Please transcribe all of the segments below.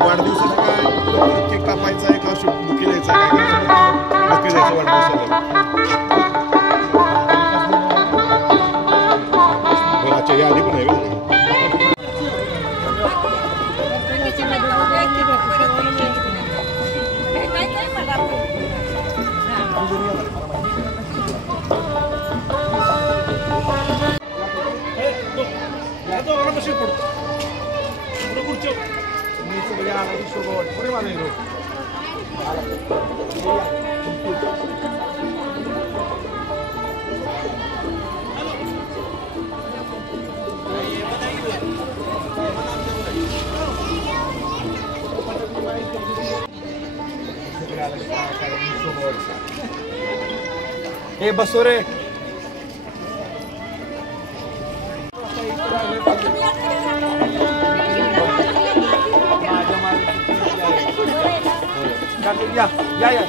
वाढदिवसाला काय केक कापायचा आहे का बुके द्यायचा आहे काय बुके द्यायचं वाढदिवसाला अच्छा या आधी पण आहे हे बसो रे या या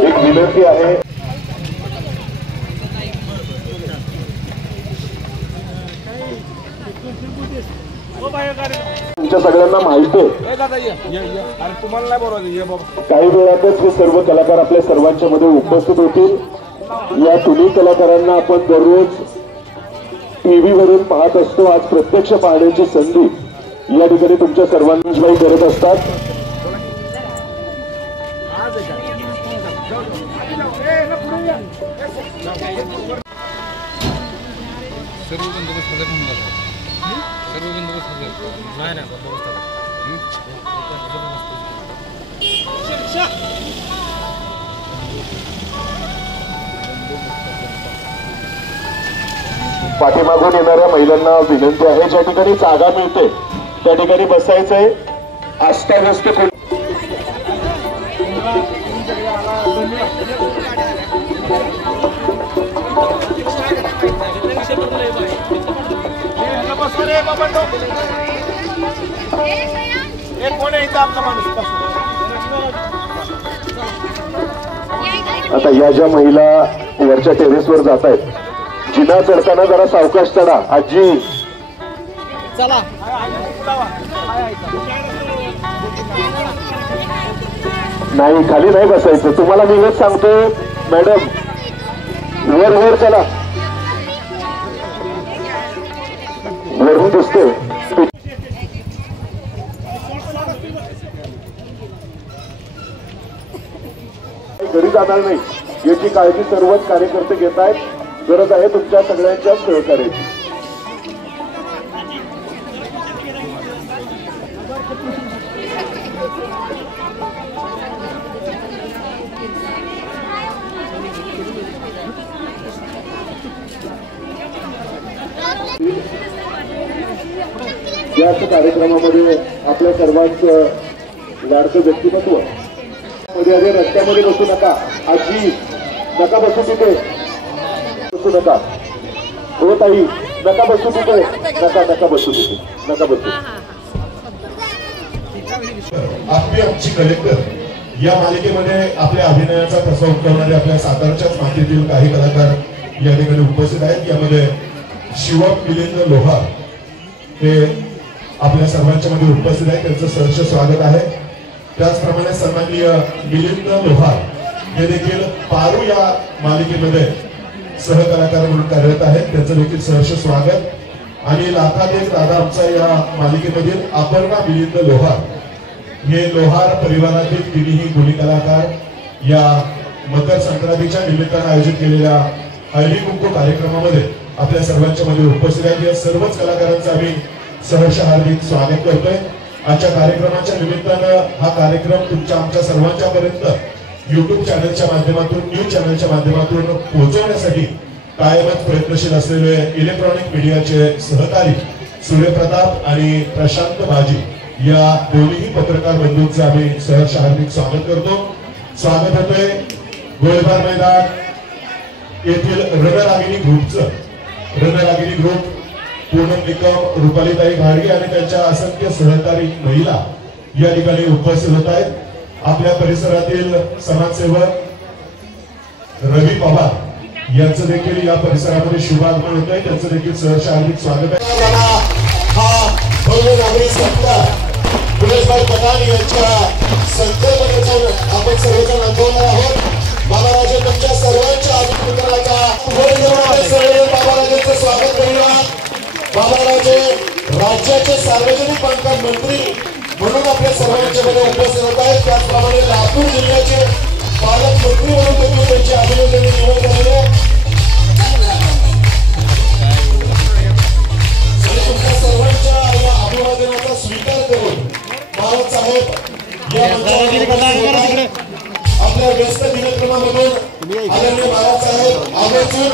एक विनंती आहे तुमच्या सगळ्यांना माहिती आहे काही वेळातच हे सर्व कलाकार आपल्या सर्वांच्या मध्ये उपस्थित होतील। या तिन्ही कलाकारांना आपण दररोज टीव्ही वरून पाहत असतो, आज प्रत्यक्ष पाहण्याची संधी या ठिकाणी तुमच्या सर्वांची करत असतात। सर्व बंदोबस्त हजर होऊन जातो, सर्व बंदोबस्त हजर नाही ना पाठीमागून येणाऱ्या महिलांना विनंती आहे, ज्या ठिकाणी जागा मिळते त्या ठिकाणी बसायचंय। अष्टाव्यस्त कोण आहे इथं आपला माणूस आता या ज्या महिला वरच्या टेरेसवर जात आहेत, जिना चढताना जरा सावकाश चढा. आजी चला नाही, खाली नाही बसायचं. तुम्हाला मी हेच सांगतो मॅडम, वर वर चला, वरून दिसते. घरी जाणार नाही याची काळजी सर्वच कार्यकर्ते घेत आहेत. गरज आहे तुमच्या सगळ्यांच्या सहकार्याची. याच कार्यक्रमामध्ये आपल्या सर्वांचं लाडकं व्यक्तिमत्व मध्ये अरे रस्त्यामध्ये बसू नका. आजी नका बसू तिथे, बसू नका. हो ताई नका बसू तिथे, नका नका बसू तिथे, नका बसू. आपली आमची कलेक्टर या मालिकेमध्ये आपल्या अभिनयाचा प्रसार करणारे आपल्या सातारच्याच मातीतील काही कलाकार या ठिकाणी उपस्थित आहेत. यामध्ये शिवम मिलिंद लोहार हे आपल्या सर्वांच्या मध्ये उपस्थित आहेत. त्यांचं सहर्ष स्वागत आहे. त्याचप्रमाणे सन्माननीय मिलिंद लोहार हे देखील पारू या मालिकेमध्ये सहकलाकार म्हणून कार्यरत आहेत. त्यांचं देखील सहर्ष स्वागत. आणि लाखात एक दादा आमचा या मालिकेमधील अपर्णा मिलिंद लोहार हे लोहार परिवारातील तिन्ही गुणी कलाकार या मकर संक्रांतीच्या निमित्तानं आयोजित केलेल्या हळदी कुंकू कार्यक्रमामध्ये आपल्या सर्वांच्या मध्ये उपस्थित आहेत. या सर्वच कलाकारांचं आम्ही सहर्ष हार्दिक स्वागत करतोय. आजच्या कार्यक्रमाच्या निमित्तानं हा कार्यक्रम तुमच्या आमच्या सर्वांच्या पर्यंत युट्यूब चॅनलच्या माध्यमातून, न्यूज चॅनलच्या माध्यमातून पोहोचवण्यासाठी कायमच प्रयत्नशील असलेले इलेक्ट्रॉनिक मीडियाचे सहकारी सूर्यप्रताप आणि प्रशांत बाजी या दोन्ही पत्रकार बंधूंचं आम्ही सहर्ष हार्दिक स्वागत करतो. स्वागत होतोय गोळीबार मैदान येथील रणरागिणी ग्रुपचं. रणरागिणी ग्रुप पूनम निकम, रुपालीताई घाडगे आणि त्यांच्या असंख्य सहकारी महिला या ठिकाणी उपस्थित होत आहेत. आपल्या परिसरातील समाजसेवक रवी पवार यांचं देखील या परिसरामध्ये शुभागमन होत आहे. त्यांचं देखील सहर्ष हार्दिक स्वागत आहे. हा भव्य नागरिक सत्कार सुरेशभाई पठाण यांच्या संकल्पनेचा आपण सर्वजण अनुभवणार आहोत. बाबाराजे तुमच्या सर्वांच्या अभिनंदनाचा बाबाराजेंचं स्वागत करूया. बाबाराजे राज्याचे सार्वजनिक बांधकाम मंत्री म्हणून आपल्या सर्वांच्या मध्ये उपस्थित होत आहेत. त्याचप्रमाणे लातूर जिल्ह्याचे पालकमंत्री म्हणून देखील त्यांची अभिनंदन निवड झालेली आहे. तुमच्या सर्वांच्या या अभिवादनाचा स्वीकार करून महाराज साहेब या आपल्या व्यस्त दिनक्रमामधून आदरणीय महाराज साहेब आवर्जून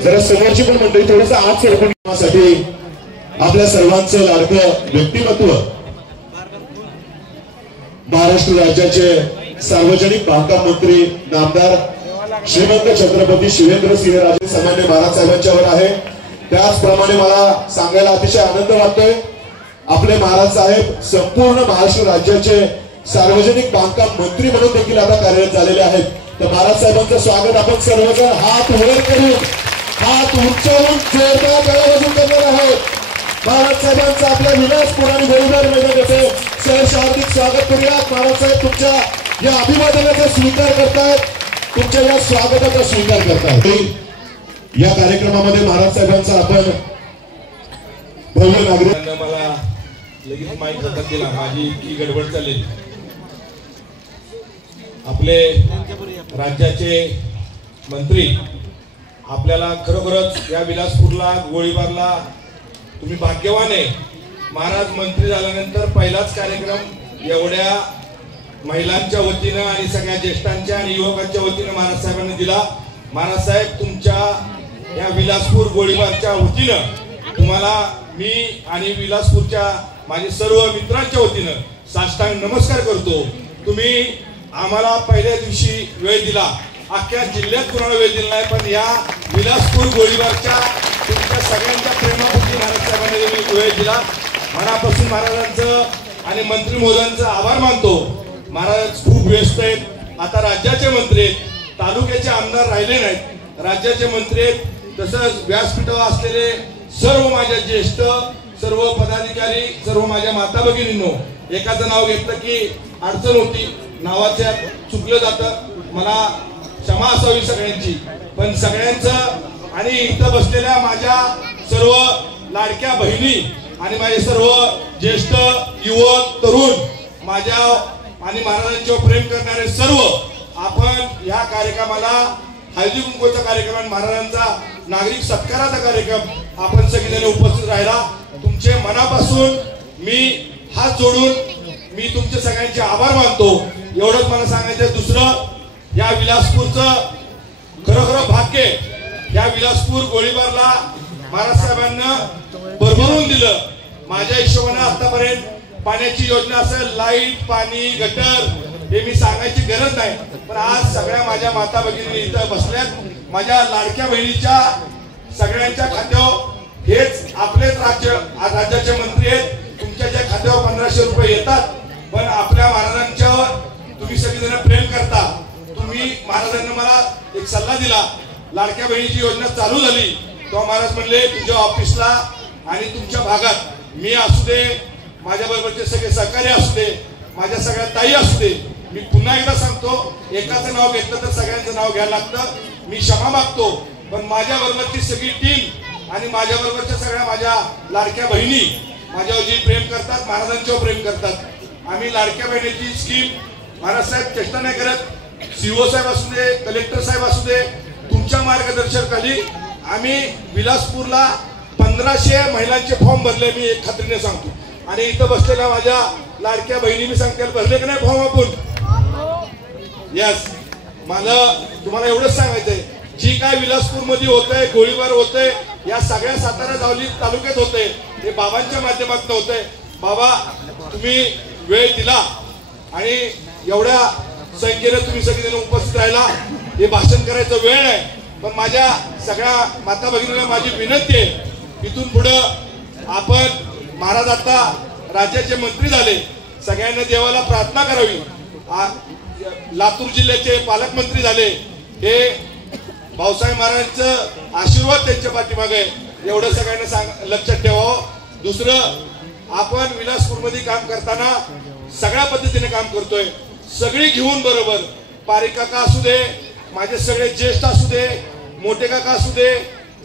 जरा समोरची पण मंडळी थोडंसं आत सरपण्यासाठी आपल्या सर्वांचं लाडकं व्यक्तिमत्व महाराष्ट्र राज्याचे सार्वजनिक बांधकाम मंत्री नामदार श्रीमंत छत्रपती शिवेंद्रसिंहराजे सामान्य महाराज साहेबांच्यावर आहे. त्याचप्रमाणे मला सांगायला अतिशय आनंद वाटतोय आपले महाराज साहेब संपूर्ण महाराष्ट्र राज्याचे सार्वजनिक बांधकाम मंत्री म्हणून देखील आता कार्यरत झालेले आहेत. तर महाराज साहेबांचं स्वागत आपण सर्वजण हात वर करून, हात उंचावून जोरदार गळावाजून करणार आहोत. महाराज साहेबांचं आपल्या विलासपूर आणि गोळीबार मैदान येथे सहर्ष हार्दिक स्वागत करूयात. महाराज साहेब तुमच्या या अभिवादनाचा स्वीकार करतायत, तुमच्या या स्वागताचा स्वीकार करतायत. या कार्यक्रमामध्ये महाराज साहेबांचा आपण भव्य नागरिक मला लगेच माहिती हातात दिला. माझी इतकी गडबड चालली. आपले राज्याचे मंत्री आपल्याला खरोखरच या विलासपूरला गोळीबारला तुम्ही भाग्यवान आहे. महाराज मंत्री झाल्यानंतर पहिलाच कार्यक्रम एवढ्या महिलांच्या वतीनं आणि सगळ्या ज्येष्ठांच्या आणि युवकांच्या वतीनं महाराज साहेबांनी दिला. महाराज साहेब तुमच्या या विलासपूर गोळीबारच्या वतीनं तुम्हाला मी आणि विलासपूरच्या माझे सर्व मित्रांच्या वतीनं साष्टांग नमस्कार करतो. तुम्ही आम्हाला पहिल्या दिवशी वेळ दिला, अख्ख्या जिल्ह्यात कुणाला वेळ दिला नाही, पण या विलासपूर गोळीबारच्या तुमच्या सगळ्यांच्या प्रेमापोटी महाराज साहेबांनी मी वेळ दिला. मनापासून महाराजांचं आणि मंत्री महोदयांचं आभार मानतो. महाराज खूप व्यस्त आहेत. आता राज्याचे मंत्री आहेत, तालुक्याचे आमदार राहिले नाहीत, राज्याचे मंत्री आहेत. तसंच व्यासपीठावर असलेले सर्व माझ्या ज्येष्ठ सर्व पदाधिकारी, सर्व माझ्या माता भगिनींनो, एकाचं नाव घेतलं की अडचण होती, नावाच्या चुकलं जातं, मला क्षमा असावी सगळ्यांची. पण सगळ्यांचं आणि इथं बसलेल्या माझ्या सर्व लाडक्या बहिणी आणि माझे सर्व ज्येष्ठ युवक तरुण, माझ्या आणि महाराजांच्यावर प्रेम करणारे सर्व, आपण या कार्यक्रमाला हळदी कुंकूचा कार्यक्रम आणि महाराजांचा नागरिक सत्काराचा कार्यक्रम आपण सगळेजण उपस्थित राहिला. तुमचे मनापासून मी हात जोडून मी तुमचे सगळ्यांचे आभार मानतो. एवढंच मला सांगायचं. दुसरं, या विलासपूरचं खरं भाग्य, या विलासपूर गोळीबारला महाराज साहेबांना भरभरून दिलं. माझ्या हिशोबाने आतापर्यंत पाण्याची योजना असेल, लाईट, पाणी, गटर, हे मी सांगायची गरज नाही. पण आज सगळ्या माझ्या माता भगिनी इथं बसल्यात, माझ्या लाडक्या बहिणीच्या सगळ्यांच्या खात्यावर हेच आपलेच राज्याचे मंत्री आहेत. तुमच्या ज्या खात्यावर 1500 रुपये येतात, पण आपल्या महाराजांच्यावर तुम्ही सगळेजण प्रेम करता. तुम्ही महाराजांनी मला एक सल्ला दिला, लाडक्या बहिणीची योजना चालू झाली तेव्हा महाराज म्हणले तुझ्या ऑफिसला आणि तुमच्या भागात मी असू दे, माझ्या बरोबरचे सगळे सहकारी असू दे, माझ्या सगळ्या ताई असू दे, मी पुन्हा एकदा सांगतो, एकाचं नाव घेतलं तर सगळ्यांचं नाव घ्यायला लागतं. मी क्षमा मागतो. पण माझ्या बरोबरची सगळी टीम आणि माझ्या बरोबरच्या सगळ्या माझ्या लाडक्या बहिणी माझ्यावर जी प्रेम करतात, महाराजांच्यावर प्रेम करतात. आम्ही लाडक्या बहिणीची स्कीम महाराज साहेब चेष्टा नाही करत. सीओ साहेब असू दे, कलेक्टर साहेब असू दे, तुमच्या मार्गदर्शनाखाली आम्ही विलासपूरला 1500 महिलांचे फॉर्म भरले. मी एक खात्रीने सांगतो. आणि इथं बसलेल्या माझ्या लाडक्या बहिणी मी सांगते, भरले की नाही फॉर्म आपण? यस. मला तुम्हाला एवढंच सांगायचंय, जी काय विलासपूर मध्ये होतंय, गोळीबार होतंय, या सगळ्या सातारा जावली तालुक्यात होतंय, हे बाबांच्या माध्यमातून होतंय. बाबा तुम्ही वेळ दिला आणि एवढ्या संख्येने तुम्ही सगळेजण उपस्थित राहिला. हे भाषण करायचं वेळ आहे. पण माझ्या सगळ्या माता भगिनींना माझी विनंती आहे, इथून पुढं आपण, महाराज आता राज्याचे मंत्री झाले, सगळ्यांनी देवाला प्रार्थना करावी. लातूर जिल्ह्याचे पालकमंत्री झाले, हे भाऊसाहेब महाराजांचं आशीर्वाद त्यांच्या पाठीमागे आहे, एवढं सगळ्यांना लक्षात ठेवावं. दुसरं, आपण विलासपूरमध्ये काम करताना सगळ्या पद्धतीने काम करतोय, सगळी घेऊन बरोबर. पारिक काका असू दे, माझे सगळे ज्येष्ठ असू दे, मोठे काका असू दे,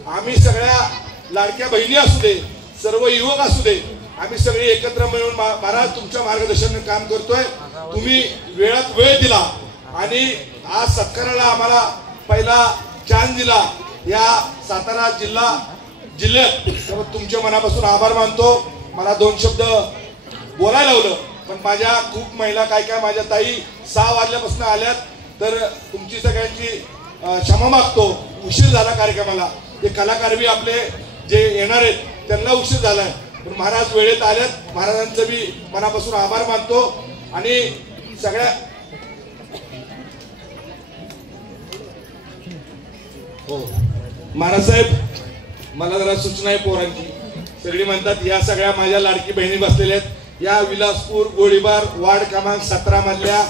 आम्ही सगळ्या लाडक्या बहिणी असू दे, सर्व युवक असू दे, आम्ही सगळे एकत्र मिळून महाराज तुमच्या मार्गदर्शनाने काम करतोय. तुम्ही वेळात वेळ दिला आणि आज सत्काराला आम्हाला पहिला चान्स दिला या सातारा जिल्ह्यात. तुमच्या मनापासून आभार मानतो. मला 2 शब्द बोलायला लावलं, पण माझ्या खूप महिला काय माझ्या ताई 6 वाजल्यापासून आल्यात, तर तुमची सगळ्यांची क्षमा मागतो. उशीर झाला कार्यक्रमाला. ते कलाकार बी आपले जे येणार आहेत त्यांना उशीर झालाय, पण महाराज वेळेत आल्यात. महाराजांचं बी मनापासून आभार मानतो. आणि सगळ्या हो महाराज साहेब, मला जरा सूचना आहे पोरांची. सगळी म्हणतात या सगळ्या माझ्या लाडकी बहिणी बसलेल्या आहेत, या विलासपूर गोळीबार वार्ड क्रमांक 17 मधल्या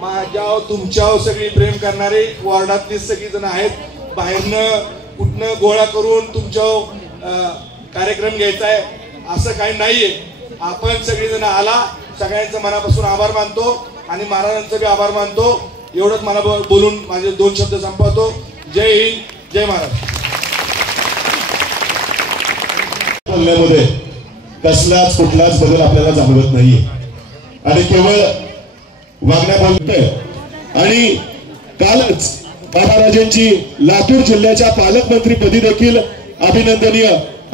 माझ्या तुमच्यावर सगळी प्रेम करणारे वार्डातली सगळी जण आहेत. बाहेरनं कुठनं गोळा करून तुमच्यावर कार्यक्रम घ्यायचा आहे असं काही नाहीये. आपण सगळेजण आला, सगळ्यांचं मनापासून आभार मानतो आणि महाराजांचं बी आभार मानतो. एवढंच मला बोलून माझे 2 शब्द संपवतो. जय हिंद, जय महाराज. बोलण्यामध्ये कसलाच कुठलाच बदल आपल्याला जाणवत नाहीये आणि केवळ वागण्या बोलतोय. आणि कालच बाबाराजेंची लातूर जिल्ह्याच्या पालकमंत्रीपदी देखील अभिनंदनीय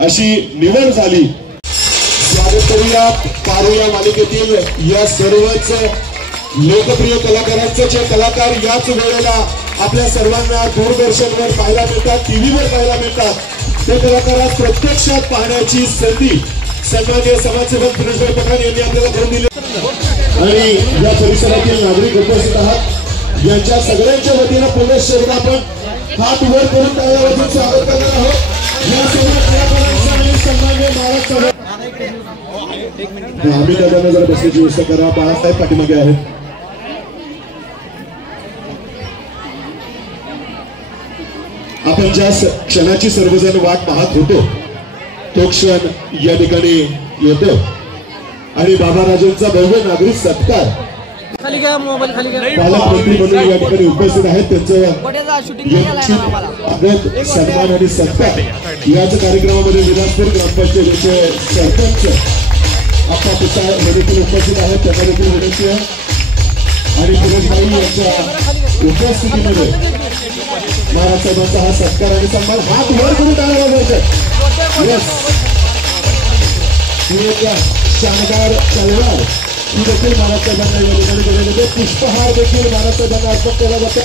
अशी निवड झाली. स्वागत करूया पारूया मालिकेतील या सर्वच लोकप्रिय कलाकारांचे जे कलाकार याच वेळेला आपल्या सर्वांना दूरदर्शनवर पाहायला मिळतात, टीव्हीवर पाहायला मिळतात, ते कलाकार आज प्रत्यक्षात पाहण्याची संधी सन्माननीय समाजसेवक दिनेशभाई पठाण यांनी आपल्याला करून दिली. आणि या परिसरातील नागरिक उपस्थित आहात, यांच्या सगळ्यांच्या वतीनं पुनश्च एकदा आपण हात वर करून टाळ्यावाजून स्वागत करणार आहोत या सर्व कलाकारांचं आणि सन्माननीय महाराज आम्ही दादांना जरा बसण्याची व्यवस्था करा. बाळासाहेब पाठीमागे आहेत. आपण ज्या क्षणाची सर्वजण वाट पाहत होतो तो क्षण या ठिकाणी येतो आणि बाबाराजांचा भव्य नागरिक सत्कार खाली घ्या, मोबाईल खाली घ्या. पालकमंत्री म्हणून या ठिकाणी उपस्थित आहेत. त्यांचं गोट्याचा शूटिंग केला आम्हाला. स्वागत सन्मान आणि सत्कार याच कार्यक्रमामध्ये विलासपूर ग्रामपंचायतीचे सरपंच आप्पा पिसाळ हे देखील उपस्थित आहेत. त्यांना देखील विनंती आहे आणि फिरोजभाई यांच्या उपस्थितीमध्ये महाराज साहेबांचा हा सत्कार आणि सन्मान हात वर करून टाळ्या वाजवायचे. यस, ही एक शानदार तलवार ही देखील महाराज साहेबांना या ठिकाणी दिली जाते. पुष्पहार देखील महाराज साहेबांना अर्पण केला जातो.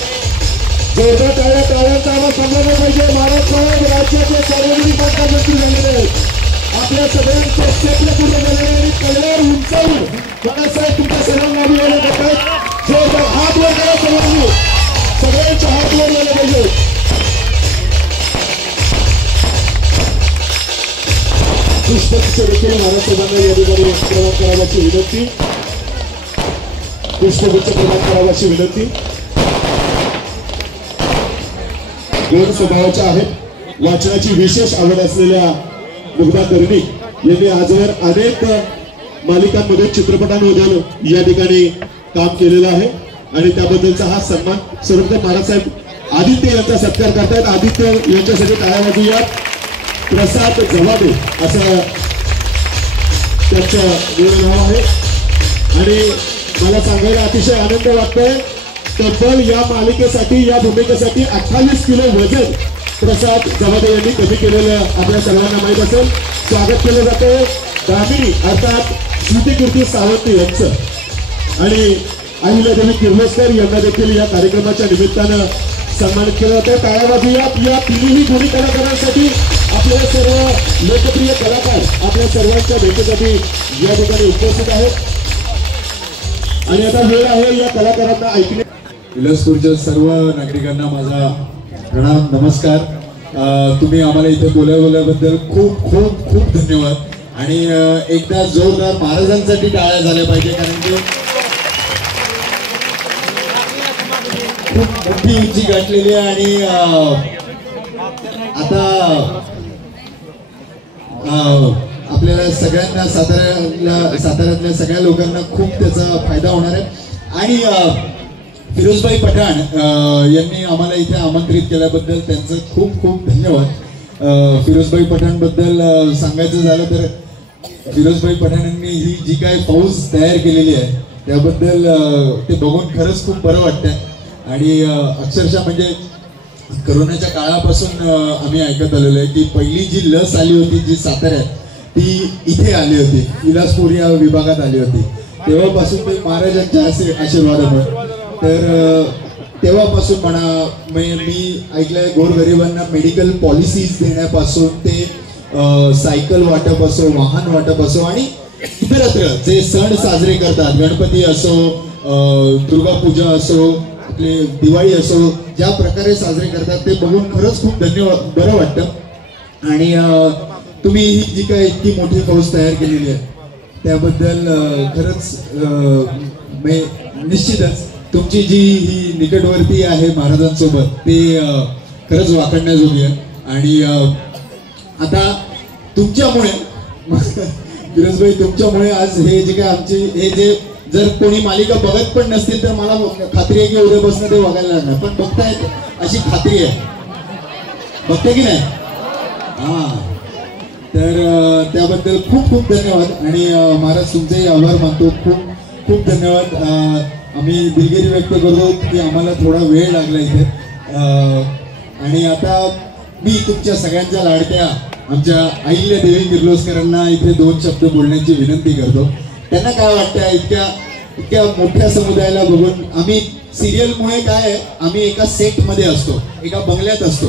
जोरदार टाळ्या, टाळ्यांचा आवाज थांबला पाहिजे. महाराज साहेब राज्याचे सार्वजनिक बांधकाम मंत्री झालेले आहेत. आपल्या सगळ्यांचे क्षेत्र पूर्ण झालेले आणि तलवार उंचावून बाळासाहेब तुमच्या सर्वांना अभिवादन करतात. जोरदार हात वर करा सर्वांनी, सगळ्यांचे हात वर झाले पाहिजे. पुष्पगुच्छ देखील महाराज साहेबांना या ठिकाणी प्रदान करावाची विनंती. पुष्पगुच्छ प्रदान करावाची विनंती. दोन स्वभावाच्या आहेत. वाचनाची विशेष आवड असलेल्या मुग्धा कर्णिक यांनी आजवर अनेक मालिकांमध्ये चित्रपटांमध्ये या ठिकाणी काम केलेलं आहे आणि त्याबद्दलचा हा सन्मान सर्वप्रथम महाराज साहेब आदित्य यांचा सत्कार करतायत. आदित्य यांच्यासाठी टाळ्या वाजवूयात. प्रसाद जवाबे असं त्यांचं मूळ नाव आहे आणि मला सांगायला अतिशय आनंद वाटतोय. तब्बल या मालिकेसाठी या भूमिकेसाठी 28 किलो वजन प्रसाद जवाबे यांनी कमी केलेलं आपल्या सर्वांना माहीत असेल. स्वागत केलं जातं दामिनी अर्थात श्रुतिकीर्ती सावंत यांचं आणि अहिल्यादेवी किर्लोस्कर यांना देखील या कार्यक्रमाच्या निमित्तानं सन्मानित केलं जातं. टाळ्या वाजवूयात या तिन्ही गुणी कलाकारांसाठी. आपले सर्व लोकप्रिय कलाकार आपल्या सर्वांच्या भेटीसाठी या ठिकाणी उपस्थित आहेत आणि आता वेळ आहे या कलाकारांना ऐकणे. विलासपूरच्या सर्व नागरिकांना माझा प्रणाम, नमस्कार. तुम्ही आम्हाला इथे बोलावल्याबद्दल खूप खूप खूप धन्यवाद आणि एकदा जोरदार महाराजांसाठी टाळ्या झाल्या पाहिजे कारण की खूप मोठी उंची गाठलेली आहे आणि आता आपल्याला सगळ्यांना साताऱ्यातल्या सगळ्या लोकांना खूप त्याचा फायदा होणार आहे आणि फिरोजभाई पठाण यांनी आम्हाला इथे आमंत्रित केल्याबद्दल त्यांचं खूप खूप धन्यवाद. फिरोजभाई पठाणबद्दल सांगायचं झालं तर फिरोजभाई पठाणांनी ही जी काय फौज तयार केलेली आहे त्याबद्दल ते बघून खरंच खूप बरं वाटतं आणि अक्षरशः म्हणजे करोनाच्या काळापासून आम्ही ऐकत आलेलो आहे की पहिली जी लस आली होती जी साताऱ्यात ती इथे आली होती, विलासपूर या विभागात आली होती. तेव्हापासून ते महाराजांच्या आशीर्वादामुळे तर तेव्हापासून म्हणा मी ऐकलंय गोरगरिबांना मेडिकल पॉलिसीज देण्यापासून ते सायकल वाटप असो, वाहन वाटप असो आणि इतरत्र जे सण साजरे करतात, गणपती असो, दुर्गा पूजा असो, आपले दिवाळी असो, ज्या प्रकारे साजरे करतात ते बघून खरंच खूप बरं वाटतं आणि तुम्ही ही जी काय इतकी मोठी फौज तयार केलेली आहे त्याबद्दल खरंच निश्चितच तुमची जी ही निकटवर्ती आहे महाराजांसोबत ते खरंच वाकडण्याजोगी आहे आणि आता तुमच्यामुळे फिरोजभाई तुमच्यामुळे आज हे जे काय आमचे हे जे जर कोणी मालिका बघत पण नसतील तर मला खात्री आहे की उद्यापासून ते बघायला लागणार, पण बघतायत अशी खात्री आहे. बघते की नाही? हा, तर त्याबद्दल खूप खूप धन्यवाद आणि महाराज तुमचेही आभार मानतो. खूप खूप धन्यवाद. आम्ही दिलगिरी व्यक्त करतो की आम्हाला थोडा वेळ लागला इथे आणि आता मी तुमच्या सगळ्यांच्या लाडक्या आमच्या अहिल्यादेवी किर्लोस्करांना इथे 2 शब्द बोलण्याची विनंती करतो. त्यांना काय वाटतं इतक्या मोठ्या समुदायाला बघून? आम्ही सिरियलमुळे काय आहे, आम्ही एका सेटमध्ये असतो, एका बंगल्यात असतो.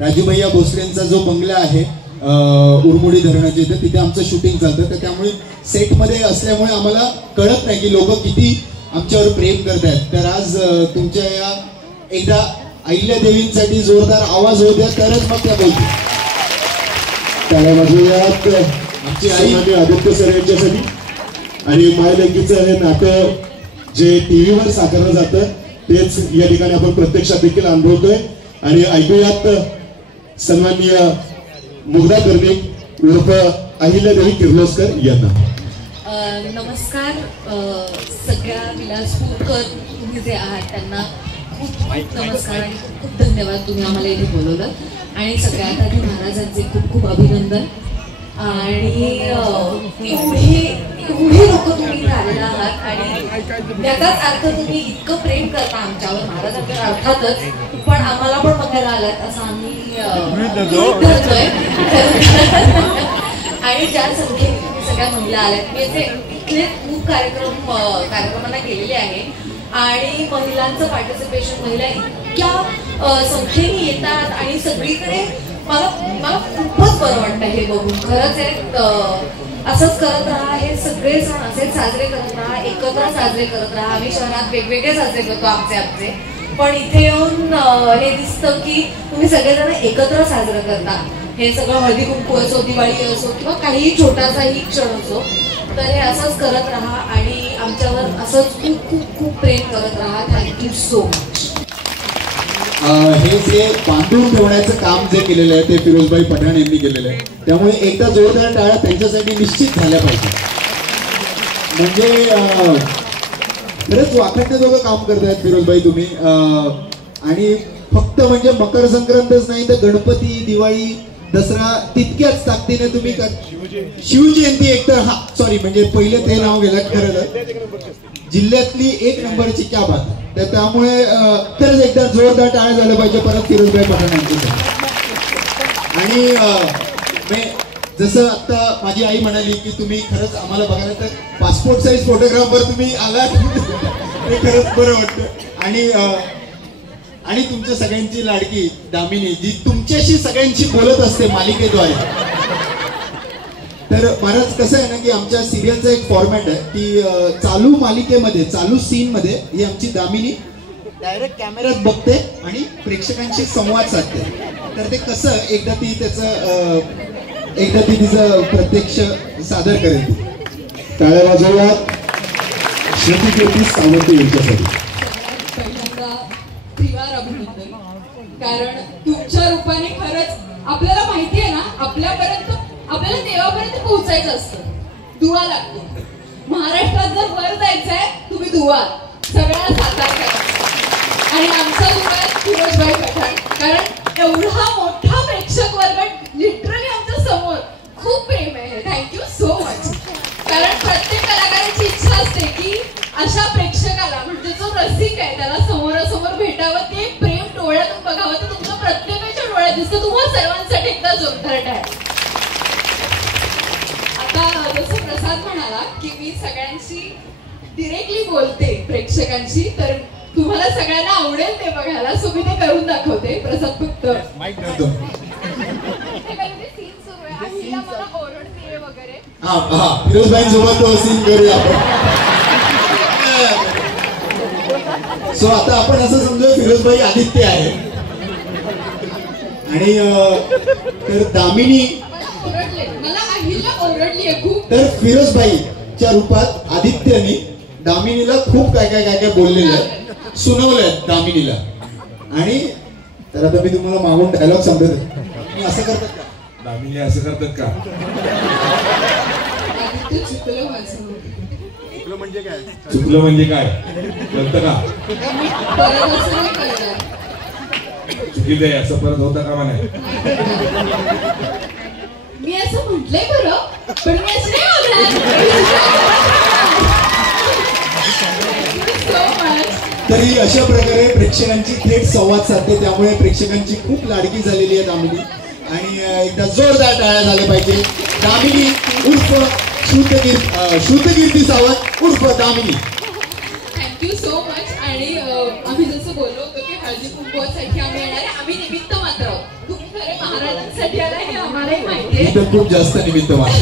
राजूभैया भोसलेंचा जो बंगला आहे उरमुडी धरणाच्या इथे, तिथे आमचं शूटिंग चालतं. तर त्यामुळे सेटमध्ये असल्यामुळे आम्हाला कळत नाही की लोक किती आमच्यावर प्रेम करतायत. तर आज तुमच्या या एकदा अहिल्या देवींसाठी जोरदार आवाज होऊ द्या, तरच मग त्या बोलतील. त्याला वाजवूयात आमची आई आणि आदित्य सर यांच्यासाठी. आणि मायलेकीचं हे नातं जे टीव्हीवर साकारलं जातं तेच या ठिकाणी आपण प्रत्यक्षात देखील अनुभवतोय. आणि ऐकूयात सन्माननीय मुग्धा कर्णिक उर्फ अहिल्यादेवी किर्लोस्कर यांना. नमस्कार. सगळ्या विलासपूरकर तुम्ही जे आहात त्यांना खूप खूप नमस्कार आणि खूप खूप धन्यवाद. तुम्ही आम्हाला इथे बोलवलं आणि सगळ्यात आधी महाराजांचे खूप खूप अभिनंदन. आणि एवढे लोक तुम्ही आलेला आहात आणि त्याचाच अर्थ तुम्ही इतकं प्रेम करता आमच्यावर, महाराजांवर अर्थातच, पण आम्हाला पण बघायला आलात असं आम्ही धरतोय. आणि ज्या संख्येने तुम्ही सगळ्या महिला आल्यात, मी असे इथले खूप कार्यक्रमांना गेलेले आहे आणि महिलांचं पार्टिसिपेशन, महिला इतक्या संख्येने येतात आणि सगळीकडे मला खूपच बरं वाटतं हे बघून. खरंच आहे, असंच करत राहा, हे सगळे सण असेच साजरे करत राहा, एकत्र साजरे करत राहा. आम्ही शहरात वेगवेगळे साजरे करतो आमचे, पण इथे येऊन हे दिसतं की तुम्ही सगळेजण एकत्र साजरं करता. हे सगळं हळदी कुंकू असो, दिवाळी असो किंवा काही छोटासाही क्षण असो, तर हे असंच करत राहा आणि आमच्यावर असंच खूप खूप खूप प्रेम करत राहा. Thank you so much. हे जे बांधून ठेवण्याचं काम जे केलेलं आहे ते फिरोजभाई पठाण यांनी केलेलं आहे, त्यामुळे एकदा जोरदार टाळ्या त्यांच्यासाठी निश्चित झाल्या पाहिजे. म्हणजे खरंच वाखाणण्याजोगं काम करतायत फिरोजभाई तुम्ही. आणि फक्त म्हणजे मकर संक्रांतच नाही तर गणपती, दिवाळी, दसरा तितक्याच ताकदीने तुम्ही शिवजयंती एक तर सॉरी म्हणजे पहिले ते नाव गेलं खरं तर जिल्ह्यातली 1 नंबरची क्या बात. तर त्यामुळे खरंच एकदा जोरदार टाळ्या झाल्या पाहिजे परत फिरोजभाई पठाण यांच्यासाठी. आणि जसं आता माझी आई म्हणाली की तुम्ही खरंच आम्हाला बघायला तर पासपोर्ट साईज फोटोग्राफर तुम्ही आलात हे खरंच बरं वाटतं. आणि तुमच्या सगळ्यांची लाडकी दामिनी जी तुमच्याशी सगळ्यांशी बोलत असते मालिकेद्वारे. तर महाराज कसं आहे ना की आमच्या सिरियलचा एक फॉर्मॅट आहे की चालू मालिकेमध्ये, चालू सीन मध्ये ही आमची दामिनी डायरेक्ट कॅमेऱ्यात बघते आणि प्रेक्षकांशी संवाद साधते. तर ते कसं एकदा ती तिचं प्रत्यक्ष सादर करेल. टाळ्या वाजवूयात श्रुती सावंत यांच्यासाठी. त्रिवार अभिनंदन, कारण तुमच्या रूपाने खरंच आपल्याला माहिती आहे ना, आपल्याला देवापर्यंत पोहोचायचं असतं, दुवा लागतो. महाराष्ट्रात जर वर जायचंय तुम्ही दुवा सगळ्या साकार करा आणि आमचा दुवा फिरोजभाई पठाण, कारण एवढा मोठा प्रेक्षक वर्ग लिटरली आमच्या समोर, खूप प्रेम आहे. Thank you so much. कारण प्रत्येक कलाकाराची इच्छा असते की अशा प्रेक्षकाला, म्हणजे जो रसिक आहे त्याला समोरासमोर भेटावं, ते प्रेम डोळ्यातून बघावं. तर तुमच्या प्रत्येकाच्या डोळ्यात दिसतं. तुम्हाला सर्वांसाठी एकदा जोरदार टाळ्या. आता जसं प्रसाद म्हणाला की मी सगळ्यांशी डिरेक्टली बोलते प्रेक्षकांशी, तर तुम्हाला सगळ्यांना आवडेल ते बघायला, सो मी ते करून दाखवते. प्रसाद फक्त सीन सुरू आहे, अहिल्या मला ओरडते वगैरे. फिरोजभाईंसोबत तो सीन करूया आपण. सो आता आपण असं समजूया फिरोजभाई आदित्य आहे आणि तर दामिनी मला अहिल्या ओरडली आहे खूप. तर फिरोजभाईच्या रूपात आदित्यने दामिनीला खूप काय बोललेलं आहे, सुनावलंय दामिनीला. आणि तर आता मी तुम्हाला मागून डायलॉग सांगतो. मी असं करतात का दामिनी, असं करतात का? चुकलं म्हणजे काय कळतं का? चुकीचं आहे असं परत होता कामा नाही. मी असं म्हटलंय बरं, पण मी असं नाही तरी अशा प्रकारे प्रेक्षकांची थेट संवाद साधते, त्यामुळे प्रेक्षकांची खूप लाडकी झालेली आहे दामिनी. आणि एकदा जोरदार टाळ्या झाल्या पाहिजे. दामिनी उर्फ श्रुतकीर्ती सावंत उर्फ दामिनी. Thank you so much. आणि आम्ही जसं बोललो होतो की हळदी कुंकवासाठी आम्ही येणार आहे, आम्ही निमित्त मात्र आहोत. तुम्ही खरे महाराजांसाठी आलाय हे आम्हालाही माहिती आहे. खूप जास्त निमित्त मात्र.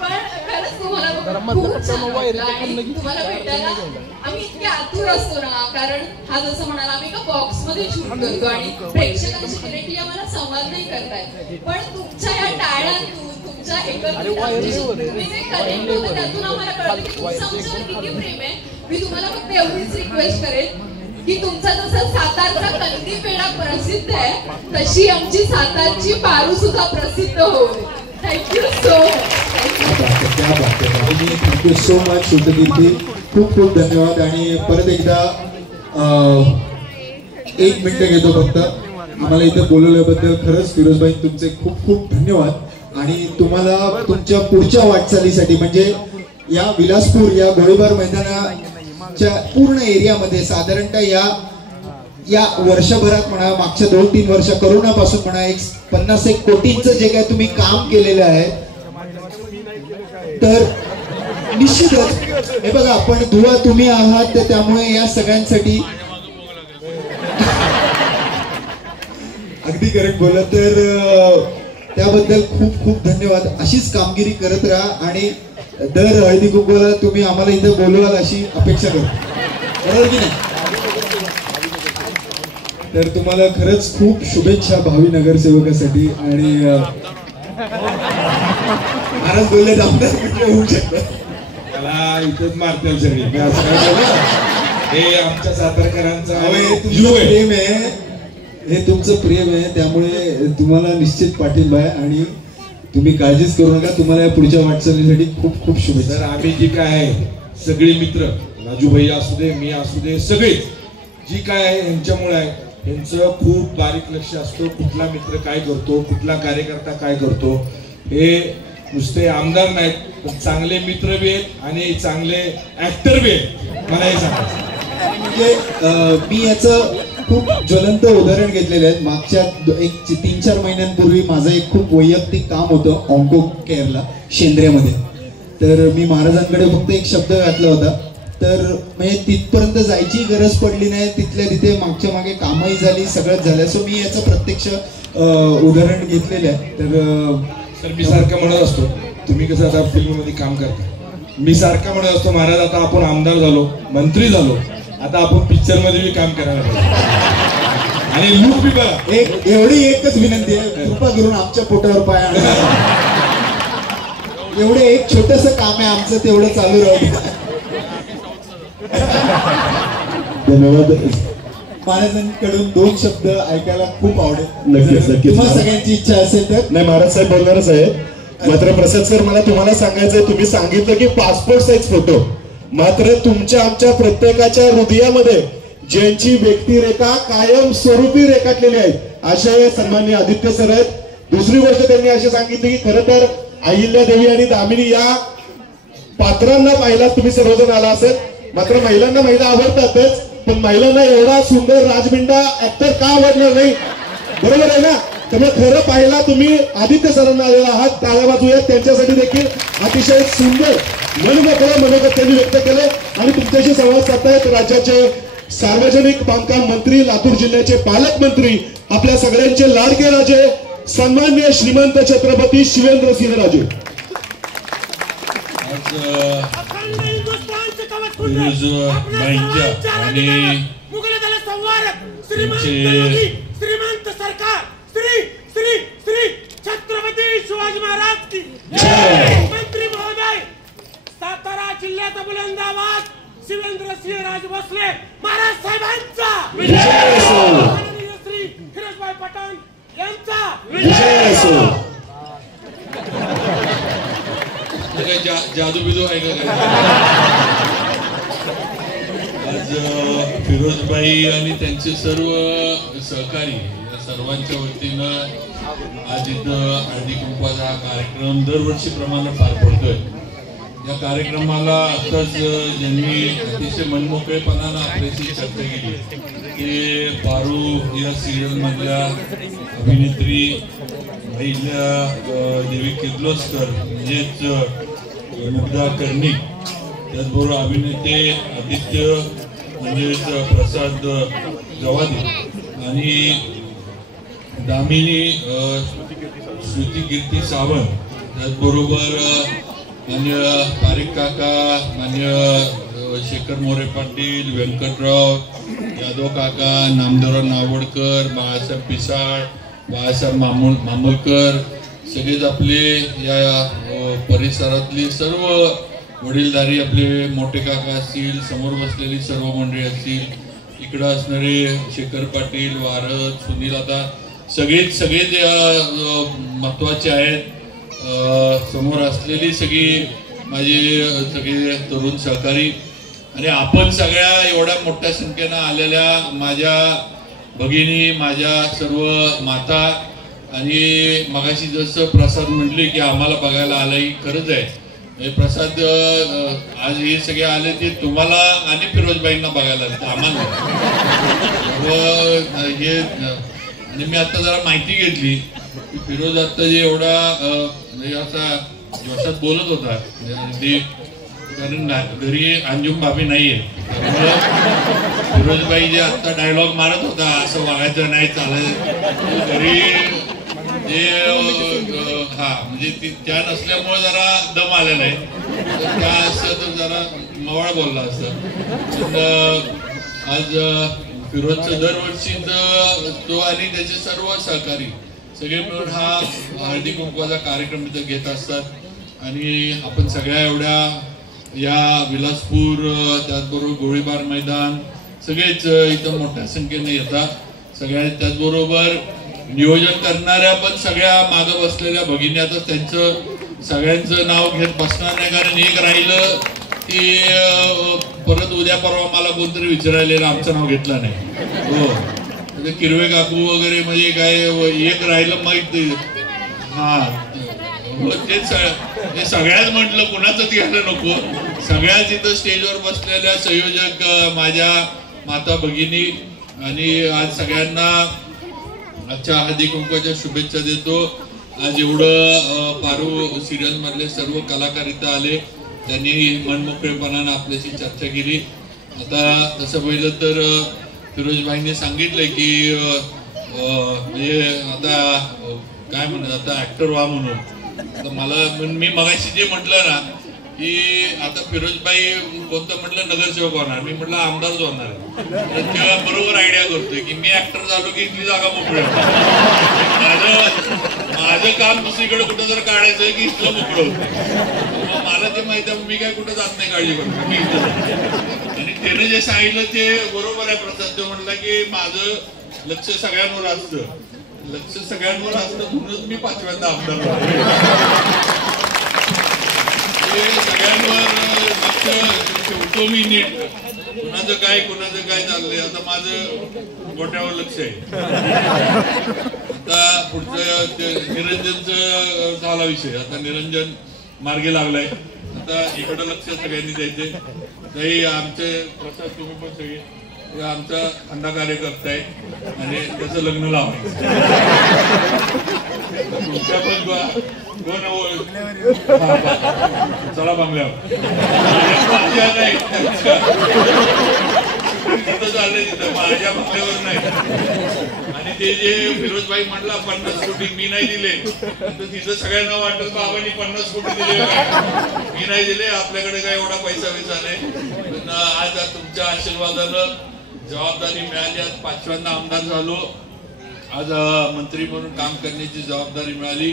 पण खरंच तुम्हाला खूप छान वाटलं आणि तुम्हाला भेटायला आम्ही इतके आतुर भरपूर असतो ना, कारण हा जसं म्हणाला आम्ही एका बॉक्स मध्ये शूट करतो आणि प्रेक्षकांशी डिरेक्टली आम्हाला संवाद नाही करता येत, पण तुमच्या या टाळ्यांतून तुमच्या तुम्ही जे कनेक्ट होतं त्यातून आम्हाला कळतं की तुमचं आमच्यावर किती प्रेम आहे. मी तुम्हाला फक्त एवढीच रिक्वेस्ट करेन की तुमचा जसं सातारचा कंदी पेढा प्रसिद्ध आहे तशी आमची सातारची पारू सुद्धा प्रसिद्ध होईल. Thank you so much. Thank you so much Shrutkirti, खूप खूप धन्यवाद. आणि परत एकदा 1 मिनिट घेतो फक्त. आम्हाला इथे बोलवल्याबद्दल खरंच फिरोजभाई तुमचे खूप खूप धन्यवाद. आणि तुम्हाला तुमच्या पुढच्या वाटचालीसाठी म्हणजे या विलासपूर या गोळीबार मैदानाच्या पूर्ण एरियामध्ये साधारणतः या वर्षभरात म्हणा, मागच्या 2-3 वर्ष करोनापासून म्हणा, 50-1 कोटींचं जे काय तुम्ही काम केलेलं आहे, तर निश्चितच हे बघा, आपण दुवा तुम्ही आहात, तर त्यामुळे या सगळ्यांसाठी अगदी करेक्ट बोला. तर त्याबद्दल खूप खूप धन्यवाद. अशीच कामगिरी करत राहा आणि दर हळदी कुंकवाला तुम्ही आम्हाला इथे बोलवाल अशी अपेक्षा करतो, बरोबर की नाही? तर तुम्हाला खरंच खूप शुभेच्छा भावी नगरसेवकासाठी. आणि महाराज बोलले होऊ शकतं त्याला इथेच मारतील सगळी. हे आमच्या सातारकरांचा प्रेम आहे, हे तुमचं प्रेम आहे, त्यामुळे तुम्हाला निश्चित पाठिंबा आहे आणि तुम्ही काळजीच करू नका. तुम्हाला या पुढच्या वाटचालीसाठी खूप खूप शुभेच्छा. तर आम्ही जी काय आहे सगळे मित्र, राजू भैया असू दे, मी असू दे, सगळे जी काय आहे यांच्यामुळे आहे. यांचं खूप बारीक लक्ष असतो, कुठला मित्र काय करतो, कुठला कार्यकर्ता काय करतो. हे नुसते आमदार नाहीत, पण चांगले मित्र बी आहेत आणि चांगले ऍक्टर बी आहेत. मला हे सांगायचं म्हणजे मी याचं खूप ज्वलंत उदाहरण घेतलेले आहेत. मागच्या 3-4 महिन्यांपूर्वी माझं एक खूप वैयक्तिक काम होतं ऑन्को केअरला शेंद्र्यामध्ये. तर मी महाराजांकडे फक्त एक शब्द घातला होता, तर म्हणजे तिथपर्यंत जायची गरज पडली नाही. तिथल्या तिथे मागच्या मागे कामही झाली, सगळंच झालं. सो मी याचं प्रत्यक्ष उदाहरण घेतलेलं आहे. तर सर मी सारखं म्हणत असतो, तुम्ही कसं आता फिल्ममध्ये काम करता, मी सारखं म्हणत असतो महाराज आता आपण आमदार झालो, मंत्री झालो, आता आपण पिक्चर मध्ये बी काम करायला पाहिजे. आणि लूक बी बघा. एवढी एकच विनंती आहे, कृपा करून आमच्या पोटावर पाय आणा. एवढे एक छोटस काम आहे आमचं, तेवढं चालू राहू. धन्यवाद. महाराजांकडून 2 शब्द ऐकायला खूप आवडेल. नक्कीच नक्कीच. तुम्हाला सगळ्यांची इच्छा असेल तर. नाही, महाराज साहेब बोलणारच आहे. मात्र प्रसाद सर, मला तुम्हाला सांगायचंय, तुम्ही सांगितलं की पासपोर्ट साईज फोटो, मात्र तुमच्या आमच्या प्रत्येकाच्या हृदयामध्ये ज्यांची व्यक्तिरेखा कायम स्वरूपी रेखाटलेली आहे असे सन्माननीय आदित्य सर आहेत. दुसरी गोष्ट त्यांनी अशी सांगितली की खरं तर अहिल्यादेवी आणि दामिनी या पात्रांना पाहिला तुम्ही सर्वजण आला असेल, मात्र महिलांना महिला आवडतातच, पण महिलांना एवढा सुंदर राजबिंडा ऍक्टर का आवडणार नाही, बरोबर आहे ना? त्यामुळे खरं पाहिला तुम्ही आदित्य सरांना आलेला आहात. टाळ्या वाजूयात त्यांच्यासाठी देखील. अतिशय सुंदर मनमोकळं मनोगत त्यांनी व्यक्त केलं आणि तुमच्याशी संवाद साधतायत राज्याचे सार्वजनिक बांधकाम मंत्री, लातूर जिल्ह्याचे पालकमंत्री, आपल्या सगळ्यांचे लाडके राजे सन्माननीय श्रीमंत छत्रपती शिवेंद्रसिंहराजे. श्रीमंत सरकार श्री श्री श्री छत्रपती शिवाजी महाराज की जय. मंत्री महोदय, सातारा जिल्ह्याचा बुलंद आवाज शिवेंद्रसिंहराजे भोसले महाराज साहेबांचा विजय असो. श्री फिरोजभाई पठाण यांचा विजय असो. जादू बिदू आहे का? आज फिरोजभाई आणि त्यांचे सर्व सहकारी या सर्वांच्या वतीनं आज इथं हळदी कुंकवाचा हा कार्यक्रम दरवर्षीप्रमाणे पार पडतोय. या कार्यक्रमाला आताच ज्यांनी अतिशय मनमोकळेपणानं आपल्याशी चर्चा केली ते पारू या सिरियल मधल्या अभिनेत्री महिला देवी किर्लोस्कर म्हणजेच मुग्धा कर्णिक, त्याचबरोबर अभिनेते आदित्य म्हणजेच प्रसाद गवादी आणि दामिनी श्रुतिकीर्ती सावंत, त्याचबरोबर मान्य पारिक काका, मान्य शेखर मोरे पाटील, व्यंकटराव यादव काका, नामदेवराव नावडकर, बाळासाहेब पिसाळ, बाळासाहेब मामुलकर, सगळेच आपले या परिसरातली सर्व वडीलधारी आपले मोठे काका असतील, समोर बसलेली सर्व मंडळी असतील, इकडं असणारे शेखर पाटील, वारद, सुनील, आता सगळेच महत्वाचे आहेत. समोर असलेली सगळी माझी सगळे तरुण सहकारी आणि आपण सगळ्या एवढ्या मोठ्या संख्येनं आलेल्या माझ्या भगिनी, माझ्या सर्व माता आणि मगाशी जसं प्रसाद म्हटले की आम्हाला बघायला आलंय, खरंच आहे. प्रसाद आज हे सगळे आले ते तुम्हाला आणि फिरोजबाईंना बघायला आले, आम्हाला हे. आणि मी आता जरा माहिती घेतली की फिरोज आता जे एवढा असा जोशात बोलत होता ते, कारण घरी अंजुम भाभी नाहीये, फिरोजबाई जे आता डायलॉग मारत होता असं वागायचं नाही, चालायचं घरी जे हा म्हणजे त्या नसल्यामुळे जरा दम आलेला आहे. त्या असं तर जरा मवाळ बोलला असतं. आज फिरोजचं दरवर्षी तो आणि त्याचे सर्व सहकारी सगळे मिळून हा हळदी कुंकवाचा कार्यक्रम इथं घेत असतात आणि आपण सगळ्या एवढ्या या विलासपूर, त्याचबरोबर गोळीबार मैदान सगळेच इथं मोठ्या संख्येने येतात. सगळ्या त्याचबरोबर नियोजन करणाऱ्या पण सगळ्या मागं बसलेल्या भगिनी, आता त्यांचं सगळ्यांचं नाव घेत बसणार नाही, कारण एक राहिलं की परत उद्या परवा मला कोणतरी विचारायला आमचं नाव घेतलं नाही. हो, किरवे काकू वगैरे म्हणजे काय एक राहिलं माहित. हा, तेच सगळ्याच म्हटलं कुणाचंच घ्यायला नको. सगळ्याच इथं स्टेजवर बसलेल्या संयोजक माझ्या माता भगिनी आणि आज सगळ्यांना आजच्या हळदी कुंकवाच्या शुभेच्छा देतो. आज एवढं पारू सिरियल मधले सर्व कलाकार इथं आले, त्यांनी मनमोकळेपणानं आपल्याशी चर्चा केली. आता तसं पाहिलं तर फिरोजबाईंनी सांगितलंय की म्हणजे आता काय म्हणत आता ऍक्टर व्हा म्हणून. आता मला मी मगाशी जे म्हटलं ना की आता फिरोजबाई कोणतं म्हटलं नगरसेवक होणार, मी म्हटलं आमदारच होणार. तेव्हा बरोबर आयडिया करतोय की मी ऍक्टर झालो की इथली जागा मोकळी. माझं काम दुसरीकडे कुठं जर काढायचं की इथलं मोकळं होतं. मला ते माहिती आहे, मी काय कुठं जात नाही काळजी करतो, मी इथं. आणि त्याने जे सांगितलं ते बरोबर आहे प्रसाद. तो म्हटलं की माझं लक्ष सगळ्यांवर असतं, लक्ष सगळ्यांवर असतं म्हणूनच मी 5व्यांदा आमदार होतो. सगळ्यांवर लक्ष ठेवतो मी नीट, कुणाचं काय चाललंय. आता माझं गोट्यावर लक्ष आहे. आता पुढचं निरंजनचं झाला विषय, आता निरंजन मार्गी लागलाय. आता इकडं लक्ष सगळ्यांनी द्यायचे. काही आमचे प्रसाद तुम्ही पण सगळे आमचा खंडा कार्यकर्ता आहे आणि त्याचं लग्न लावायचं. तुमच्या पण चला बंगल्यावर नाही तिथं चाललंय, तिथं माझ्या बंगल्यावर नाही. आणि ते जे फिरोजबाई म्हटला 50 कोटी मी नाही दिले, तर तिथं सगळ्यांना वाटत बाबांनी 50 कोटी दिले, मी नाही दिले, आपल्याकडे काय एवढा पैसा नाही. पण आज तुमच्या आशीर्वादानं जबाबदारी मिळाली. आज 5व्यांदा आमदार झालो. आज मंत्री म्हणून काम करण्याची जबाबदारी मिळाली.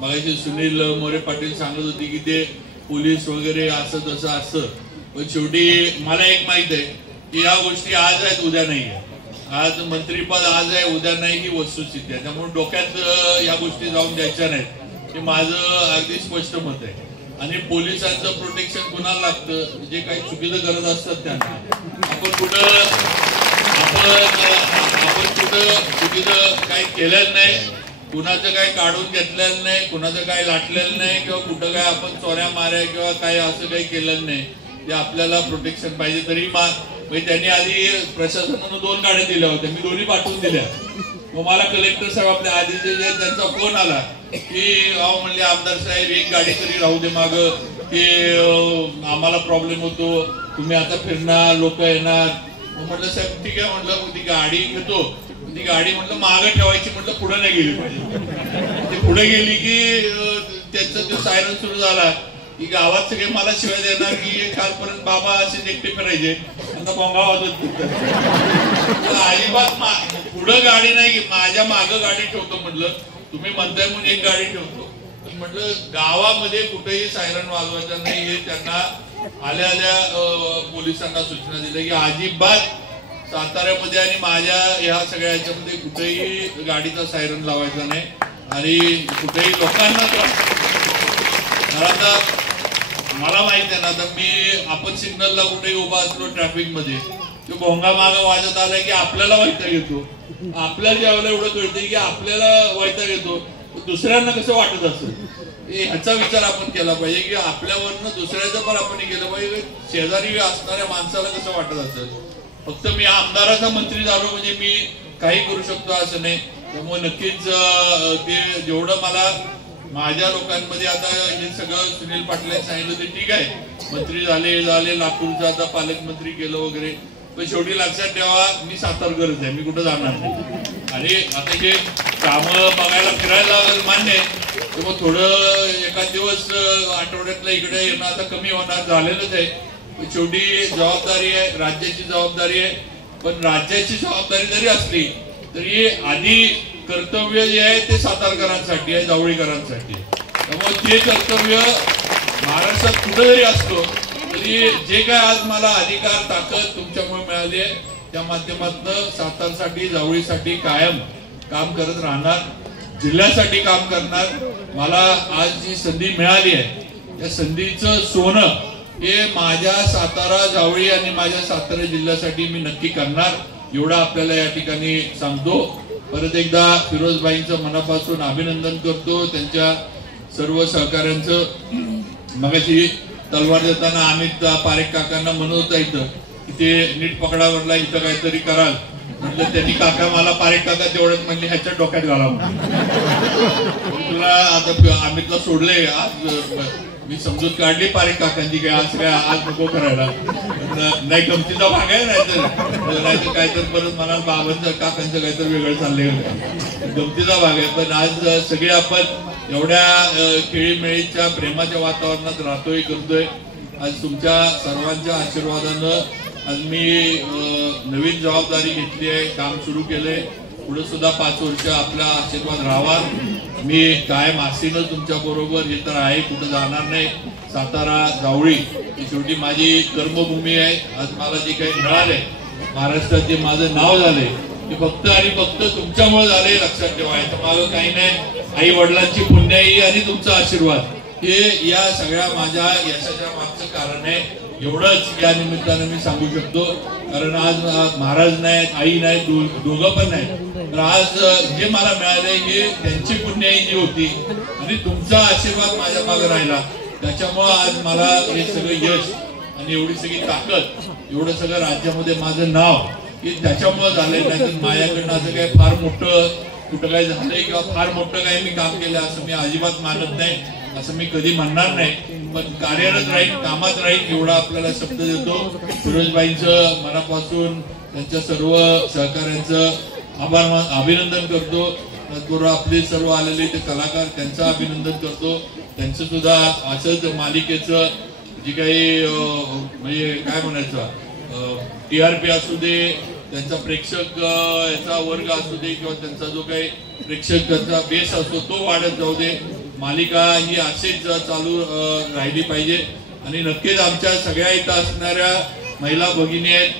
मगाशी सुनील मोरे पाटील सांगत होते की ते पोलीस वगैरे असं तसं असं, पण शेवटी मला एक माहित आहे की या गोष्टी आज आहेत उद्या नाही आहे. आज मंत्रीपद आज आहे उद्या नाही ही वस्तुस्थिती आहे. त्यामुळे डोक्यात या गोष्टी जाऊन द्यायच्या नाहीत, हे माझं अगदी स्पष्ट मत आहे. आणि पोलिसांचं प्रोटेक्शन कुणाला लागतं, जे काही चुकीचं करत असतात त्यांना. आपण कुठं चुकीचं काही केलेलं नाही, कुणाचं काही काढून घेतलेलं नाही, कुणाचं काही लाटलेलं नाही, किंवा कुठं काय आपण चोऱ्या माऱ्या किंवा काय असं काही केलेलं नाही. ते आपल्याला प्रोटेक्शन पाहिजे. तरी म्हणजे त्यांनी आधी प्रशासनानं 2 गाड्या दिल्या होत्या, मी दोन्ही पाठवून दिल्या. मग मला कलेक्टर साहेब आपल्या आधीचे जे त्यांचा फोन आला की म्हणले आमदार साहेब एक गाडी तरी राहू दे माग, की आम्हाला प्रॉब्लेम होतो, तुम्ही आता फिरणार, लोक येणार. म्हटलं साहेब ठीक आहे, म्हटलं ती गाडी घेतो, ती गाडी म्हटलं मागं ठेवायची, म्हटलं पुढे नाही गेली पाहिजे. ती पुढे गेली की त्याचा तो सायरन सुरू झाला की गावात सगळे मला शिवाय देणार की कालपर्यंत बाबा असे एकटे फिरायचे, आता भोंगा वाजत. अजिबात पुढं गाडी नाही, माझ्या मागं गाडी ठेवतो म्हटलं. तुम्ही म्हणताय म्हणून एक गाडी ठेवतो, म्हटलं गावामध्ये कुठेही सायरन वाजवायचं नाही हे त्यांना आल्या पोलिसांना सूचना दिल्या की अजिबात साताऱ्यामध्ये आणि माझ्या ह्या सगळ्या ह्याच्यामध्ये कुठेही गाडीचा सायरन लावायचा नाही आणि कुठेही लोकांना आता मला माहित आहे ना, आता आपण सिग्नलला कुठेही उभा असलो ट्रॅफिक मध्ये, तो भोंगा मागा वाजत आलाय की आपल्याला वैताग येतो. आपल्याला ज्यावेळेला एवढं कळतंय की आपल्याला वैताग येतो, दुसऱ्यांना कसं वाटत असेल ह्याचा विचार आपण केला पाहिजे की आपल्यावरनं दुसऱ्याचं पण आपण केलं पाहिजे. शेजारी असणाऱ्या माणसाला कसं वाटत असेल. फक्त मी आमदाराचा मंत्री झालो म्हणजे मी काही करू शकतो असं नाही. त्यामुळे नक्कीच ते जेवढं मला माझ्या लोकांमध्ये आता हे सगळं सुनील पाटलांनी सांगितलं ते ठीक आहे, मंत्री झाले लातूरचा आता पालकमंत्री केलं वगैरे, पण शेवटी लक्षात ठेवा मी सातारकरच आहे, मी कुठं जाणार नाही. आणि आता हे कामं बघायला फिरायला मान्य आहे, मग थोडं एखाद दिवस आठवड्यातला इकडे येणं आता कमी होणार झालेलंच आहे. शेवटी जबाबदारी आहे, राज्याची जबाबदारी आहे. पण राज्याची जबाबदारी जरी असली तरी आधी कर्तव्य जे आहे ते सातारकरांसाठी आहे, जावळीकरांसाठी. त्यामुळे ते कर्तव्य महाराष्ट्रात कुठं जरी असतो तरी जे काय आज मला अधिकार ताकद तुमच्यामुळे मिळाली आहे त्या माध्यमातून सातारसाठी जावळीसाठी कायम काम करत राहणार, जिल्ह्यासाठी काम करणार. मला आज जी संधी मिळाली आहे त्या संधीचं सोनं हे माझ्या सातारा जावळी आणि माझ्या सातारा जिल्ह्यासाठी मी नक्की करणार, एवढं आपल्याला या ठिकाणी सांगतो. परत एकदा फिरोजबाईंचं मनापासून अभिनंदन करतो, त्यांच्या सर्व सहकाऱ्यांचं. मगाशी तलवार देताना अमित पारेख काकांना म्हणत होता इथं की ते नीट पकडावरला इथं काहीतरी कराल, म्हटलं त्यांनी काका मला पारेख काका तेवढंच म्हणले ह्याच्या डोक्यात घाला. तुला आता अमितला सोडले, आज मी समजूत काढली पारेख काकांची काय आज नको करायला, नाही गमतीचा भाग आहे, नाहीतर काहीतरी परत मला बाबांचं काकांचं काहीतरी वेगळं चाललंय, गमतीचा भाग आहे. पण आज सगळे आपण एवढ्या खेळीमेळीच्या प्रेमाच्या वातावरणात राहतोय करतोय. आज तुमच्या सर्वांच्या आशीर्वादानं आज मी नवीन जबाबदारी घेतली आहे, काम सुरू केलंय. पुढे सुद्धा 5 वर्ष आपला आशीर्वाद राहावा. मी कायम आसीनं तुमच्या बरोबर हे तर आहे, कुठं जाणार नाही. सातारा जावळी ही शेवटी माझी कर्मभूमी आहे. आज मला जे काही मिळालंय, महाराष्ट्रात जे माझं नाव झालंय ते फक्त आणि फक्त तुमच्यामुळे झाले, लक्षात ठेवा. माझं काही नाही, आई वडिलांची पुण्याई आणि तुमचा आशीर्वाद हे या सगळ्या माझ्या यशाच्या मागचं कारण आहे. एवढंच या निमित्तानं मी सांगू शकतो. कारण आज महाराज नाहीत, आई नाहीत, दोघं पण नाही, तर आज जे मला मिळाले हे त्यांची पुण्याई जी होती आणि तुमचा आशीर्वाद माझ्या मागे राहिला, त्याच्यामुळं आज मला हे सगळं यश आणि एवढी सगळी ताकद, एवढं सगळं राज्यामध्ये माझं नाव हे त्याच्यामुळं झालंय. नाही तर माझ्याकडनं असं काही फार मोठं कुठं काही झालंय किंवा फार मोठं काही मी काम केलं असं मी अजिबात मानत नाही, असं मी कधी म्हणणार नाही. पण कार्यरत राहील, कामात राहील एवढा आपल्याला शब्द देतो. फिरोजबाईंचं मनापासून त्यांच्या सर्व सहकाऱ्यांचं अभिनंदन करतो. त्याचबरोबर आपले सर्व आलेले ते कलाकार त्यांचं अभिनंदन करतो. त्यांचं सुद्धा असंच मालिकेचं जे काही म्हणजे काय म्हणायचं TRP असू दे, त्यांचा प्रेक्षक याचा वर्ग असू दे किंवा त्यांचा जो काही प्रेक्षकांचा बेस असतो तो वाढत जाऊ दे. मालिका ही अशीच चालू राहिली पाहिजे. आणि नक्कीच आमच्या सगळ्या इथं असणाऱ्या महिला भगिनी आहेत,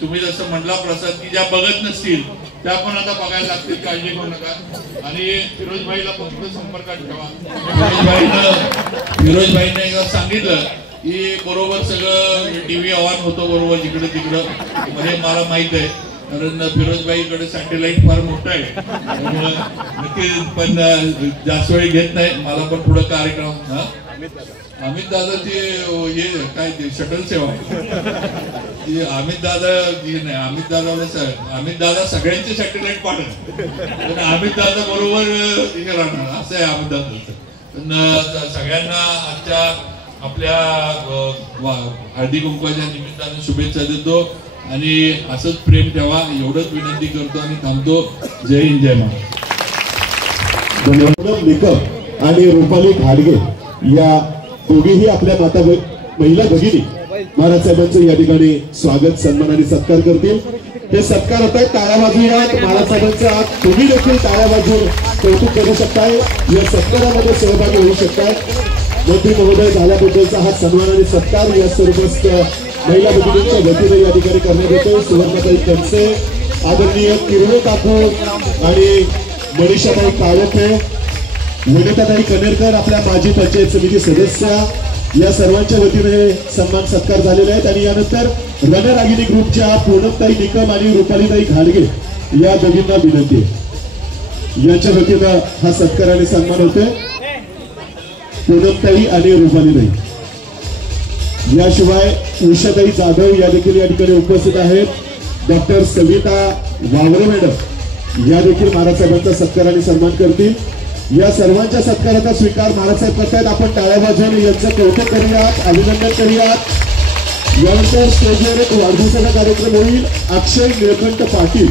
तुम्ही जसं म्हटला प्रसाद की ज्या बघत नसतील त्या पण आता बघायला लागतील, काळजी करू नका. आणि फिरोजबाईला फक्त संपर्कात ठेवा. फिरोजबाईने एकदा सांगितलं की बरोबर सगळं TV ऑन होतो बरोबर जिकडे तिकडं, म्हणजे मला माहित आहे. कारण फिरोजबाईकडे सॅटेलाइट फार मोठं आहे, नक्की पण जास्त वेळ घेत नाही. मला पण पुढे कार्यक्रम अमित दादा ते काय ते शटल सेवा अमित दादा नाही, अमित दादा सगळ्यांचे सॅटेलाइट पाठवत, पण अमित दादा बरोबर तिथे राहणार असं आहे अमित दादाचं. पण सगळ्यांना आजच्या आपल्या हळदी कुंकवाच्या निमित्ताने शुभेच्छा देतो आणि असंच प्रेम ठेवा एवढंच विनंती करतो आणि थांबतो. जय हिंद, जय महाराष्ट्र. मेकअप आणि रुपाली घाडगे या दोघेही आपल्या महिला भगिनी महाराज साहेबांचं या ठिकाणी स्वागत सन्मान आणि सत्कार करतील। हे सत्कार होत आहेत, टाळ्या वाजवूयात महाराज साहेबांचा। तुम्ही देखील टाळ्या वाजवून कौतुक करू शकताय, या सत्कारामध्ये सहभागी होऊ शकताय। मंत्री महोदय झाल्याबद्दलचा हा सन्मान आणि सत्कार या सर्व महिला भगिनींच्या वतीने या ठिकाणी करण्यात येतोय। सुवर्णाताई कंसे, आदरणीय किरवे काकू आणि मनीषाताई काळोखे, विनिताताई कनेरकर आपल्या माजी पंचायत समिती सदस्या, या सर्वांच्या वतीने सन्मान सत्कार झालेले आहेत। आणि यानंतर रणरागिणी ग्रुपच्या पूनमताई निकम आणि रुपालीताई घाडगे या दोघींना विनंती आहे, यांच्या वतीनं हा सत्कार आणि सन्मान होतोय। पूनमताई आणि रुपालीताई, याशिवाय उषाताई जाधव या देखील या ठिकाणी उपस्थित आहेत। डॉक्टर सविता वावरे मॅडम या देखील महाराज साहेबांचा सत्कार आणि सन्मान करतील। या सर्वांच्या सत्काराचा स्वीकार महाराज साहेब करतायत। आपण टाळ्या वाजवून यांचं कौतुक करूयात, अभिनंदन करूयात। यानंतर स्टेजवर एक वाढदिवसाचा कार्यक्रम होईल। अक्षय निळकंठ पाटील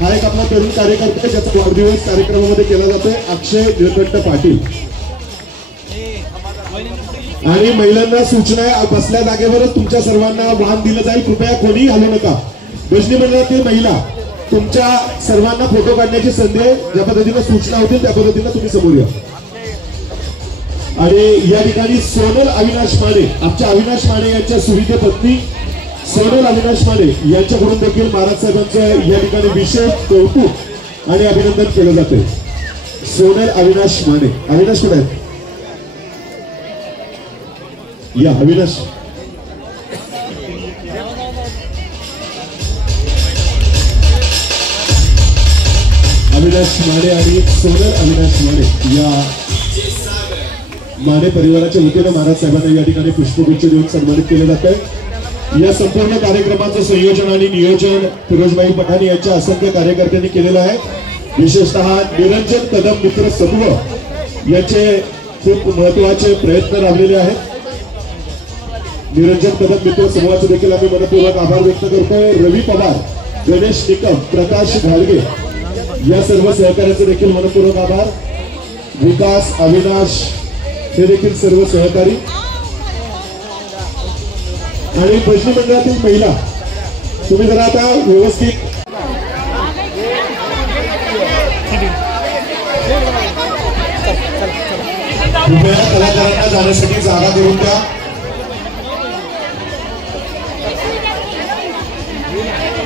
हा एक आपला तरुण कार्यकर्ता आहे, ज्याचा वाढदिवस कार्यक्रमामध्ये केला जातोय। अक्षय निळकंठ पाटील। आणि महिलांना सूचना आहे, बसल्या जागेवरच तुमच्या सर्वांना वाहन दिलं जाईल, कृपया कोणीही हलू नका। भजनी मंडळातील महिला तुमच्या सर्वांना फोटो काढण्याची संधी आहे, ज्या पद्धतीने सूचना होतील त्या पद्धतीने तुम्ही समोर या। आणि या ठिकाणी सोनल अविनाश माने, आमच्या अविनाश माने यांच्या सुविधे पत्नी सोनल अविनाश माने यांच्याकडून देखील महाराज साहेबांचं या ठिकाणी विशेष कौतुक आणि अभिनंदन केलं जाते। सोनल अविनाश माने, अविनाश कुठे आहेत? या अविनाश, अविनाश माने आणि सोनल अविनाश माने या माने परिवाराच्या वतीनं महाराज साहेबांना या ठिकाणी पुष्पगुच्छ देऊन सन्मानित केले जात आहे। या संपूर्ण कार्यक्रमाचं संयोजन आणि नियोजन फिरोजबाई पठाण यांच्या असंख्य कार्यकर्त्यांनी केलेलं आहे। विशेषतः निरंजन कदम मित्र समूह यांचे खूप महत्वाचे प्रयत्न राबलेले आहेत। निरंजन कदम मित्र समूहाचे देखील आम्ही मनपूर्वक आभार व्यक्त करतोय। रवी पवार, गणेश निकम, प्रकाश घाडगे या सर्व सहकार्याचे देखील मनपूर्वक आभार। विकास, अविनाश हे देखील सर्व सहकारी। आणि भजनी मंडळातील महिला तुम्ही जरा आता व्यवस्थित कलाकारांना जाण्यासाठी जागा करून द्या।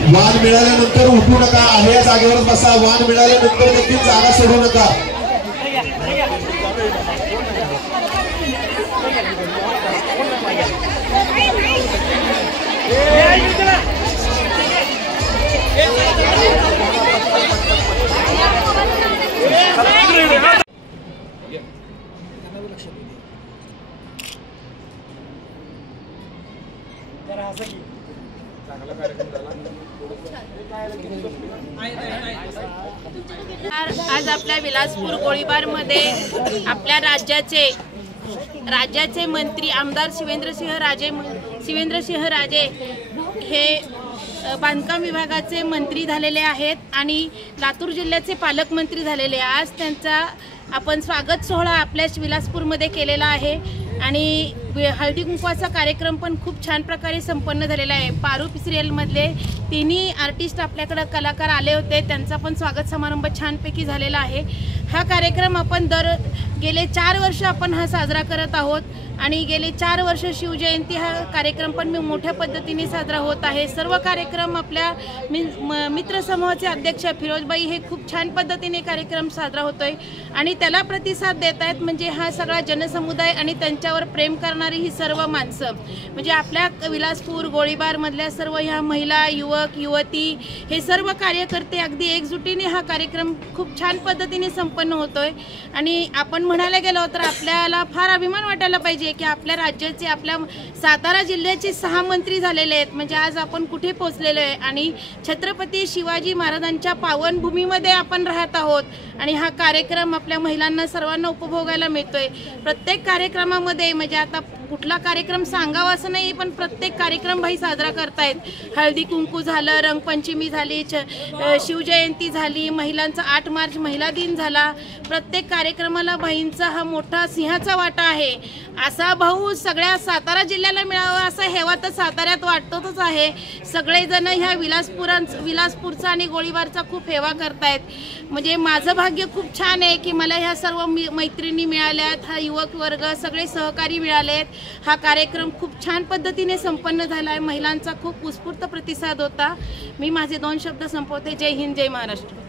वाण मिळाल्यानंतर उठू नका, आहे या जागेवरच बसा। वाण मिळाल्यानंतर देखील जागा सोडू नका। आज आपल्या विलासपूर गोळीबारमध्ये आपल्या राज्याचे मंत्री आमदार शिवेंद्रसिंह राजे हे बांधकाम विभागाचे मंत्री झालेले आहेत आणि लातूर जिल्ह्याचे पालकमंत्री झालेले। आज त्यांचा आपण स्वागत सोहळा आपल्या विलासपूरमध्ये केलेला आहे आणि हळदी कुंकवाचा कार्यक्रम पण खूप छान प्रकारे संपन्न झालेला आहे। पारू सिरियलमधले तिन्ही आर्टिस्ट आपल्याकडे कलाकार आले होते, त्यांचा पण स्वागत समारंभ छानपैकी झालेला आहे। हा कार्यक्रम आपण गेले 4 वर्ष आपण हा साजरा करत आहोत आणि गेले 4 वर्ष शिवजयंती हा कार्यक्रम पण मोठ्या पद्धतीने साजरा होत आहे। सर्व कार्यक्रम आपल्या मित्र समूहाचे अध्यक्ष फिरोजबाई हे खूप छान पद्धतीने कार्यक्रम साजरा होतोय आणि त्याला प्रतिसाद देत आहेत। म्हणजे हा सगळा जनसमुदाय आणि त्यांच्यावर प्रेम करणारी ही सर्व माणसं, म्हणजे आपल्या विलासपूर गोळीबार मधल्या सर्व ह्या महिला, युवक, युवती हे सर्व कार्यकर्ते अगदी एकजुटीने हा कार्यक्रम खूप छान पद्धतीने संपन्न होतोय। आणि आपण म्हणायला गेलो तर आपल्याला फार अभिमान वाटायला पाहिजे की आपल्या राज्याचे, आपल्या सातारा जिल्ह्याचे 6 मंत्री झालेले आहेत। म्हणजे आज आपण कुठे पोहोचलेलो आहे आणि छत्रपती शिवाजी महाराजांच्या पावनभूमीमध्ये आपण राहत आहोत आणि हा कार्यक्रम आपल्या महिलांना सर्वांना उपभोगायला मिळतोय। प्रत्येक कार्यक्रमामध्ये म्हणजे आता कुठला कार्यक्रम सांगावा असं नाही, पण प्रत्येक कार्यक्रम भाई साजरा करतायत. हळदी कुंकू झालं, रंगपंचमी झाली, शिवजयंती झाली, महिलांचा 8 मार्च महिला दिन झाला. प्रत्येक कार्यक्रमाला भाईंचा हा मोठा सिंहाचा वाटा आहे. असा भाऊ सगळ्या सातारा जिल्ह्याला मिळावा असा हेवा तर साताऱ्यात वाटतोच आहे. सगळेजण ह्या विलासपूरचा आणि गोळीबारचा खूप हेवा करतायत. म्हणजे माझं भाग्य खूप छान आहे की मला ह्या सर्व मैत्रिणी मिळाल्यात, हा युवक वर्ग सगळे सहकारी मिळालेत. हा कार्यक्रम खूप छान पद्धतीने संपन्न झाला आहे. महिलांचा खूप उत्स्फूर्त प्रतिसाद होता. मी माझे 2 शब्द संपवते. जय हिंद, जय महाराष्ट्र.